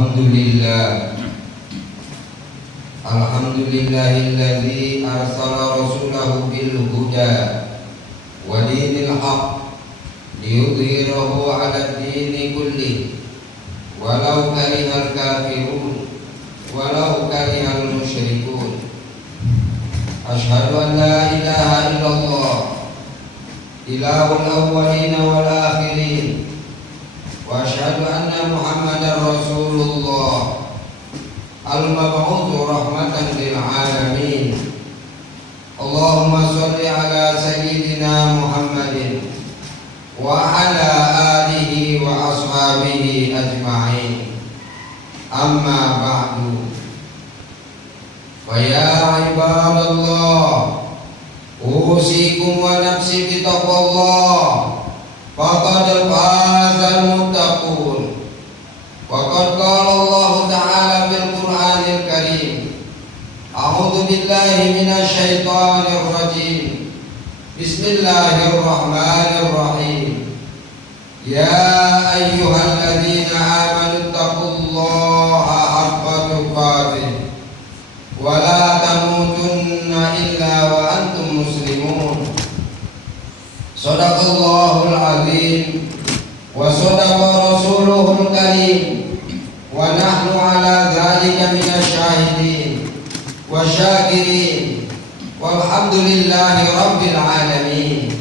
Alhamdulillahilladzi arsala rasulahu bil huda wa dinil haqq liyudhhirahu 'ala ad-dini kullih walau karihal kafirun walau karihal musyrikun. Asyhadu an la ilaha illallah ilahul awwalin wal akhirin wa asyhadu anna Muhammadar Rasulullah al-mab'utsu rahmatan lil alamin. Allahumma shalli ala sayyidina Muhammadin wa ala alihi wa ashabihi ajma'in. Amma ba'du. Fa ya ibadallah, usikum wa nafsi bi taqwallah. Faqad fazal muttaqun. Waqad qala Allah Ta'ala fil Qur'anil Karim, a'udzu billahi minasy syaithanir rajim. Bismillahirrahmanirrahim. Ya ayyuhalladzina amanu taqullaha haqqa tuqatih wa la tamutunna illa wa antum muslimun. Shadaqallahul azim wa shadaqa rasuluhul karim. Wa nahnu ala dzalika minasyahidin wa syakirin walhamdulillahi rabbil alamin.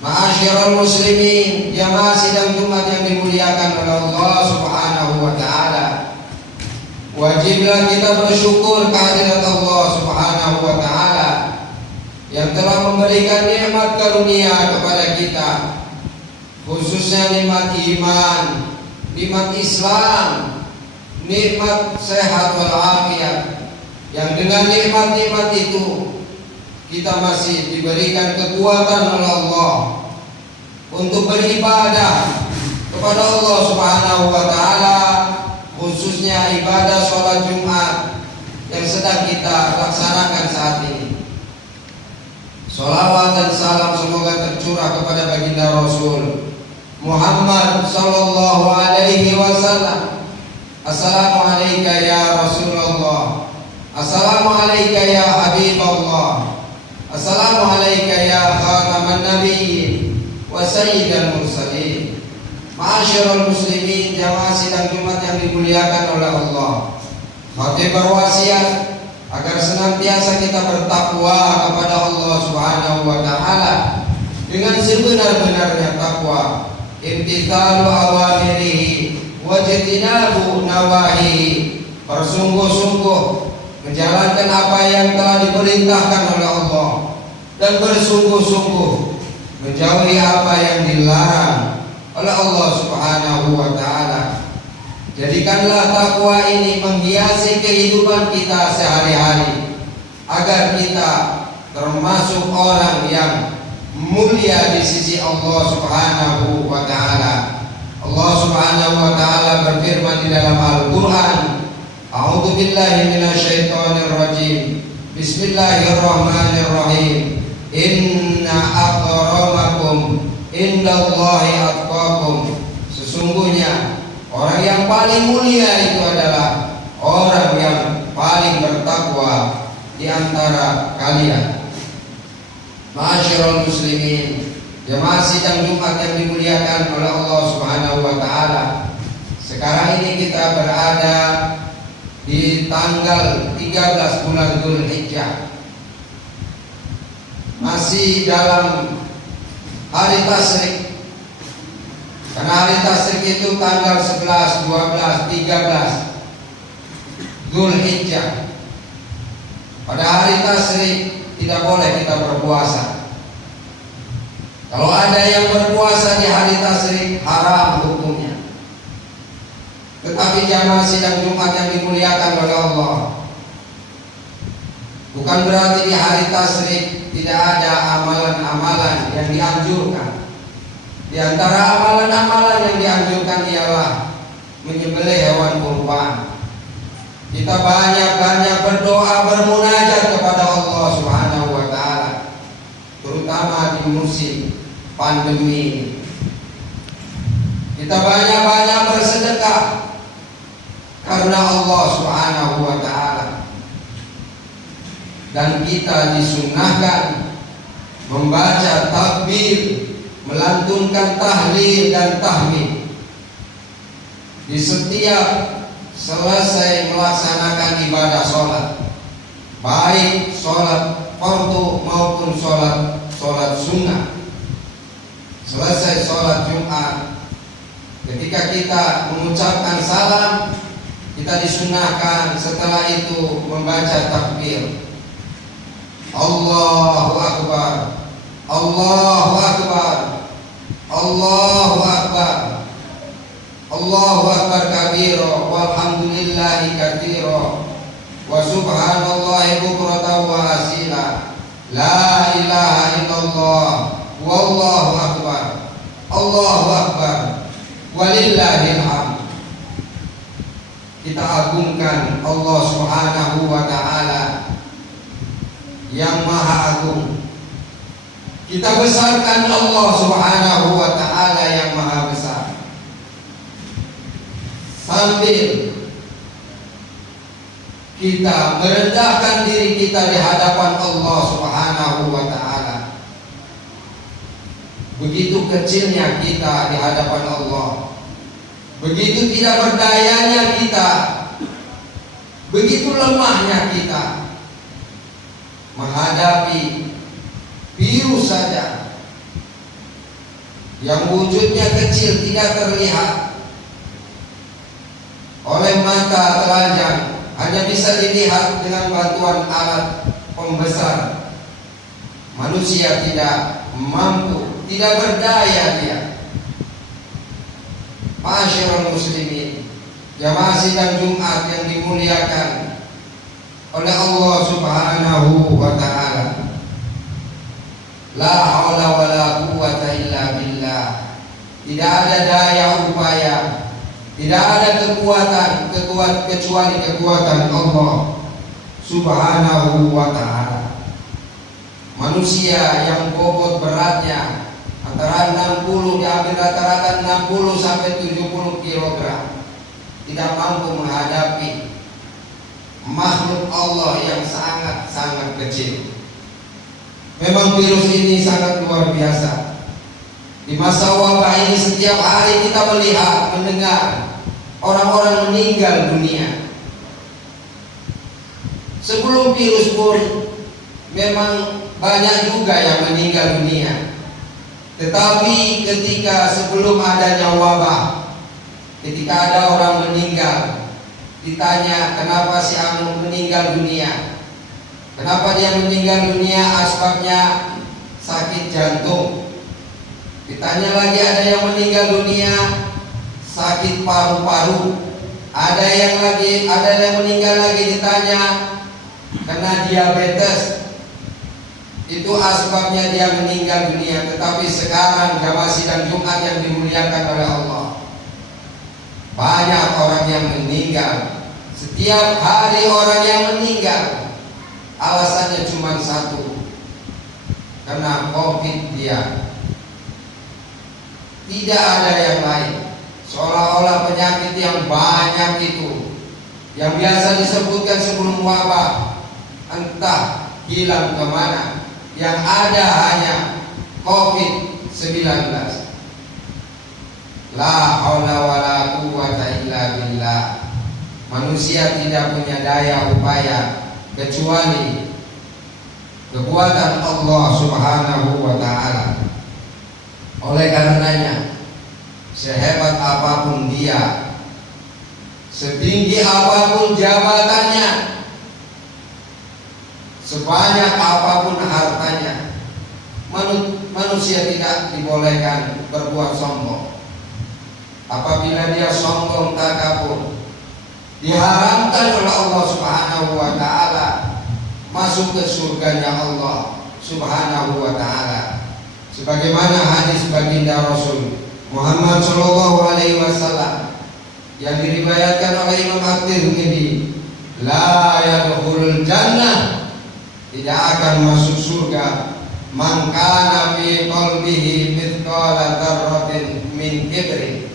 Ma'asyiral muslimin, jamaah sidang Jumat yang dimuliakan oleh Allah Subhanahu wa taala. Wajiblah kita bersyukur kehadirat Allah Subhanahu wa taala yang telah memberikan nikmat karunia kepada kita, khususnya nikmat iman, nikmat Islam, nikmat sehat wal afiat, yang dengan nikmat-nikmat itu kita masih diberikan kekuatan oleh Allah untuk beribadah kepada Allah Subhanahu wa taala, khususnya ibadah sholat Jumat yang sedang kita laksanakan saat ini. Sholawat dan salam semoga tercurah kepada baginda Rasul Muhammad sallallahu alaihi wasallam. Assalamualaikum ya Rasulullah. Assalamualaikum ya Habiballah. Assalamualaikum ya khataman nabiyyin wa sayyidal mursalin. Ma'asyiral muslimin, jamaah sidang Jumat yang dimuliakan oleh Allah. Khatib berwasiat agar senantiasa kita bertakwa kepada Allah Subhanahu wa taala dengan sebenar-benarnya takwa. Imtithalu awamirihi wajtinabu nawahihi, bersungguh-sungguh menjalankan apa yang telah diperintahkan oleh Allah dan bersungguh-sungguh menjauhi apa yang dilarang oleh Allah Subhanahu wa taala. Jadikanlah takwa ini menghiasi kehidupan kita sehari-hari agar kita termasuk orang yang mulia di sisi Allah Subhanahu wa taala. Allah Subhanahu wa taala berfirman di dalam Al-Qur'an, a'udzu billahi minasyaitonir rajim. Bismillahirrahmanirrahim. Inna akramakum indallahi atqakum. Sesungguhnya orang yang paling mulia itu adalah orang yang paling bertakwa di antara kalian. Ma'asyiral muslimin, jemaah sidang Jumat yang dimuliakan oleh Allah Subhanahu wa taala. Sekarang ini kita berada di tanggal 13 bulan Dzulhijjah. Masih dalam hari tasyrik. Karena hari tasyrik itu tanggal 11, 12, 13 Dzulhijjah. Pada hari tasyrik tidak boleh kita berpuasa. Kalau ada yang berpuasa di hari tasyrik, haram hukumnya. Tetapi jamaah sidang Jumat yang dimuliakan oleh Allah, bukan berarti di hari tasyrik tidak ada amalan-amalan yang dianjurkan. Di antara amalan-amalan yang dianjurkan ialah menyembelih hewan kurban. Kita banyak-banyak berdoa, bermunajat kepada Allah Subhanahu wa taala, terutama di musim pandemi. Kita banyak-banyak bersedekah. karena Allah Subhanahu wa ta'ala. Dan kita disunnahkan membaca takbir, melantunkan tahlil dan tahmid di setiap selesai melaksanakan ibadah sholat, baik sholat fardu maupun sholat sunnah. Selesai sholat Jumat, ketika kita mengucapkan salam, kita disunahkan setelah itu membaca takbir. Allahu Akbar, Allahu Akbar, Allahu Akbar, Allahu Akbar kabira, walhamdulillahi katsira, wa subhanallahi bukratan wa asila, la ilaha illallah, wallahu akbar, Allahu akbar, walillahil hamd. Kita agungkan Allah Subhanahu wa ta'ala yang maha agung. Kita besarkan Allah Subhanahu wa ta'ala yang maha besar, sambil kita merendahkan diri kita di hadapan Allah Subhanahu wa ta'ala. Begitu kecilnya kita di hadapan Allah, begitu tidak berdayanya kita, begitu lemahnya kita menghadapi virus saja yang wujudnya kecil, tidak terlihat oleh mata telanjang, hanya bisa dilihat dengan bantuan alat pembesar. Manusia tidak mampu, tidak berdaya dia. Ma'asyiral muslimin, jamaah sidang Jumat yang dimuliakan oleh Allah Subhanahu wa ta'ala, la haula wa la quwwata illa billah. Tidak ada daya upaya, tidak ada kekuatan kecuali kekuatan Allah Subhanahu wa ta'ala. Manusia yang bobot beratnya antara 60, diambil rata-rata 60 sampai 70 kg, tidak mampu menghadapi makhluk Allah yang sangat-sangat kecil. Memang virus ini sangat luar biasa. Di masa wabah ini setiap hari kita melihat, mendengar orang-orang meninggal dunia. Sebelum virus pun memang banyak juga yang meninggal dunia. Tetapi ketika sebelum adanya wabah, ketika ada orang meninggal, ditanya kenapa si anu meninggal dunia, kenapa dia meninggal dunia, asbabnya sakit jantung. Ditanya lagi, ada yang meninggal dunia sakit paru-paru, ada yang meninggal lagi ditanya kena diabetes, itu asbabnya dia meninggal dunia. Tetapi sekarang jamaah sidang Jumat yang dimuliakan oleh Allah, banyak orang yang meninggal. Setiap hari orang yang meninggal, alasannya cuma satu, karena COVID dia. Tidak ada yang lain. Seolah-olah penyakit yang banyak itu, yang biasa disebutkan sebelum wabah, entah hilang kemana. Yang ada hanya COVID-19. La haula wa la quwwata illa billah. Manusia tidak punya daya upaya kecuali kekuatan Allah Subhanahu wa ta'ala. Oleh karenanya, sehebat apapun dia, setinggi apapun jabatannya, sebanyak apapun hartanya, manusia tidak dibolehkan berbuat sombong. Apabila dia sombong, takabur, diharamkan oleh Allah Subhanahu wa ta'ala masuk ke surganya Allah Subhanahu wa ta'ala. Sebagaimana hadis baginda Rasul Muhammad sallallahu alaihi wasallam yang diriwayatkan oleh Imam At-Tirmidzi, la yadkhulul jannah, tidak akan masuk surga, man kana fi qalbihi mithqala dzarratin min kibrin,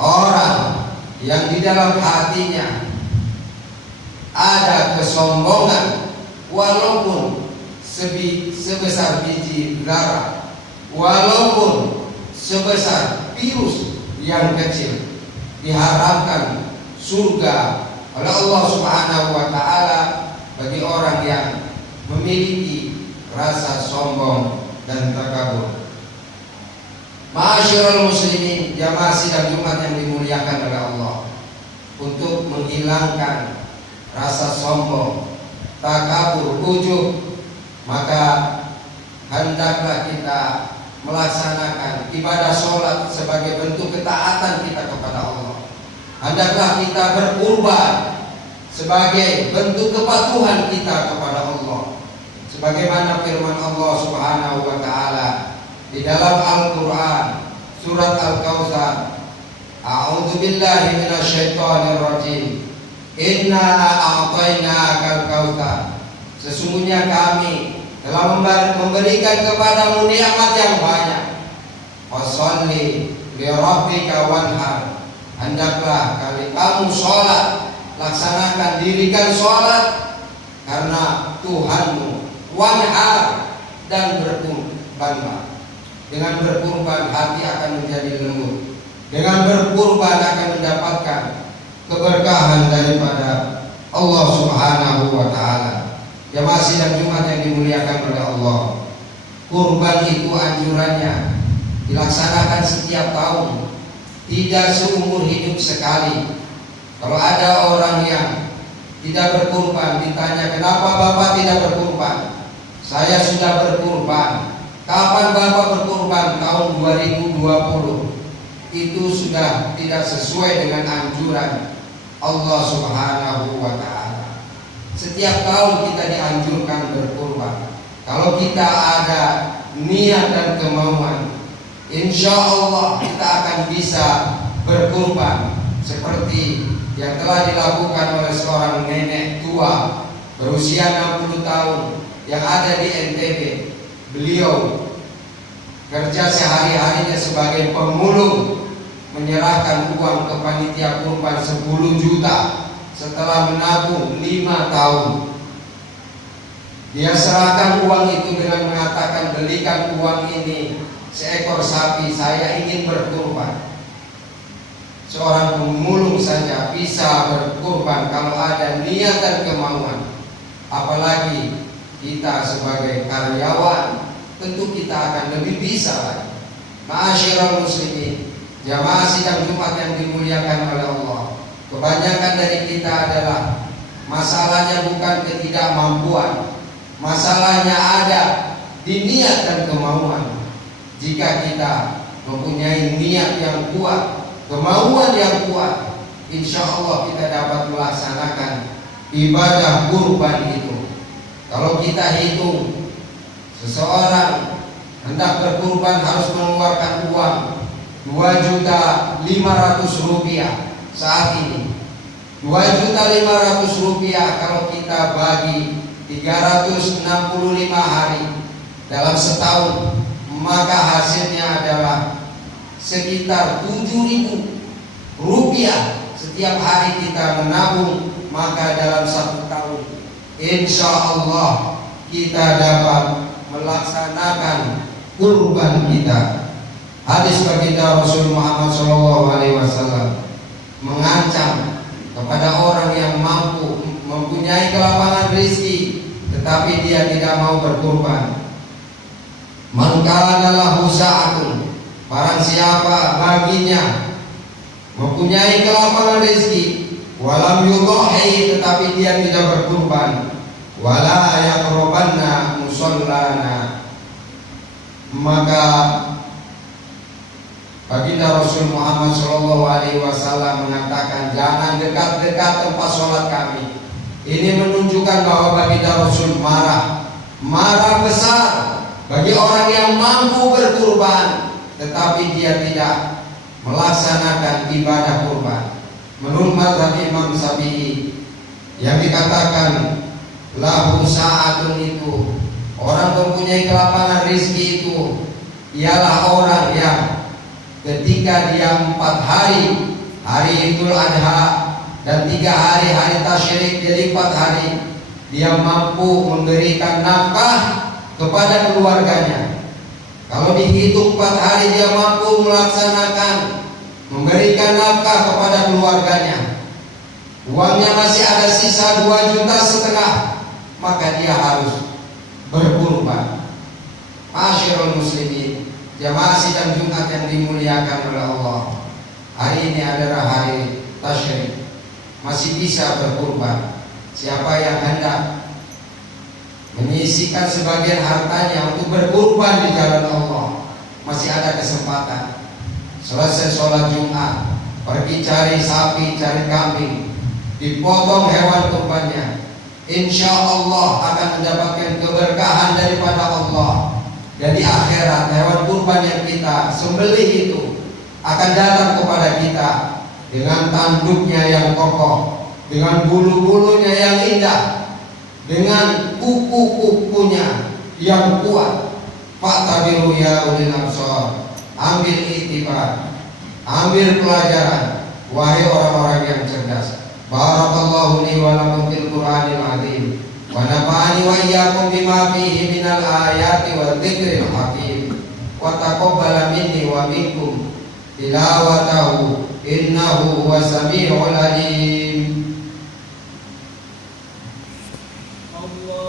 orang yang yang di dalam hatinya ada kesombongan, walaupun sebesar biji zarah, walaupun sebesar virus yang kecil, diharapkan surga oleh Allah Subhanahu wa taala bagi orang yang memiliki rasa sombong dan takabur. Ma'asyiral muslimin, jamaah sidang Jumat yang dimuliakan oleh Allah, untuk menghilangkan rasa sombong, takabur, ujub, maka hendaklah kita melaksanakan ibadah sholat sebagai bentuk ketaatan kita kepada Allah. Hendaklah kita berkurban sebagai bentuk kepatuhan kita kepada Allah, sebagaimana firman Allah Subhanahu wa taala di dalam Al-Qur'an surat Al-Kautsar, a'udzu billahi minasyaitonir rajim, inna a'tainakal kautsar, sesungguhnya kami telah memberikan kepadamu nikmat yang banyak. Fasholli li rabbika wanhar, hendaklah kamu sholat, laksanakan, dirikan sholat karena Tuhanmu. Wanhar, dan berkurbanlah. Dengan berkurban hati akan menjadi lembut. Dengan berkurban akan mendapatkan keberkahan daripada Allah Subhanahu wa taala. Jamaah sidang Jumat yang dimuliakan oleh Allah, kurban itu anjurannya dilaksanakan setiap tahun, tidak seumur hidup sekali. Kalau ada orang yang tidak berkurban, ditanya kenapa Bapak tidak berkurban? Saya sudah berkurban. Kapan Bapak berkurban? Tahun 2020. Itu sudah tidak sesuai dengan anjuran Allah Subhanahu wa taala. Setiap tahun kita dianjurkan berkurban. Kalau kita ada niat dan kemauan, insya Allah kita akan bisa berkurban seperti yang telah dilakukan oleh seorang nenek tua berusia 60 tahun yang ada di NTB. Beliau kerja sehari-harinya sebagai pemulung, menyerahkan uang ke panitia kurban 10 juta setelah menabung 5 tahun. Dia serahkan uang itu dengan mengatakan, belikan uang ini seekor sapi, saya ingin berkurban. Seorang pemulung saja bisa berkurban kalau ada niat dan kemauan, apalagi kita sebagai karyawan, tentu kita akan lebih bisa lagi. Ma'asyiral muslimin, jamaah sidang Jumat yang dimuliakan oleh Allah, kebanyakan dari kita adalah masalahnya bukan ketidakmampuan, masalahnya ada di niat dan kemauan. Jika kita mempunyai niat yang kuat, kemauan yang kuat, insya Allah kita dapat melaksanakan ibadah kurban itu. Kalau kita hitung, seseorang hendak berkurban harus mengeluarkan uang 2.500.000 rupiah saat ini. 2.500.000 rupiah kalau kita bagi 365 hari dalam setahun, maka hasilnya adalah sekitar 7.000 rupiah setiap hari kita menabung. Maka dalam 1 tahun, insya Allah kita dapat melaksanakan kurban kita. Hadis baginda Rasul Muhammad SAW mengancam kepada orang yang mampu, mempunyai kelapangan rezeki, tetapi dia tidak mau berkurban. Man kana lahu sa'atun, barang siapa baginya mempunyai kelapangan rezeki, walam yudhi, tetapi dia tidak berkurban, wala yaqrabanna musallana, maka baginda Rasul Muhammad SAW mengatakan, jangan dekat-dekat tempat sholat kami. Ini menunjukkan bahwa baginda Rasul marah besar bagi orang yang mampu berkurban tetapi dia tidak melaksanakan ibadah kurban. Menurut mazhab Imam Syafi'i yang dikatakan lahu sa'atun itu, orang mempunyai kelapangan rezeki itu ialah orang yang ketika dia 4 hari hari Idul Adha, dan 3 hari tasyrik, jadi 4 hari dia mampu memberikan nafkah kepada keluarganya. Kalau dihitung 4 hari dia mampu melaksanakan memberikan nafkah kepada keluarganya, uangnya masih ada sisa 2,5 juta, maka dia harus berkurban. Masyarul muslimin, jamaah sidang Jumat yang dimuliakan oleh Allah, hari ini adalah hari tasyrik, masih bisa berkurban. Siapa yang hendak menyisihkan sebagian hartanya untuk berkurban di jalan Allah, masih ada kesempatan. Selesai sholat Jumat, pergi cari sapi, cari kambing, dipotong hewan kurbannya, insya Allah akan mendapatkan keberkahan daripada Allah. Dan di akhirat hewan kurban yang kita sembelih itu akan datang kepada kita dengan tanduknya yang kokoh, dengan bulu-bulunya yang indah, dengan kuku-kukunya yang kuat. Fa'tabiru ya ulil absar, ambil iktibar, ambil pelajaran, wahai orang-orang yang cerdas. Barakallahu li wa lakum fil Qur'anil azim, wa nafa'ani wa iyyakum bima fihi minal ayati wa dzikril hakim, wa taqabbala minni wa minkum tilawatahu innahu huwas samiul alim.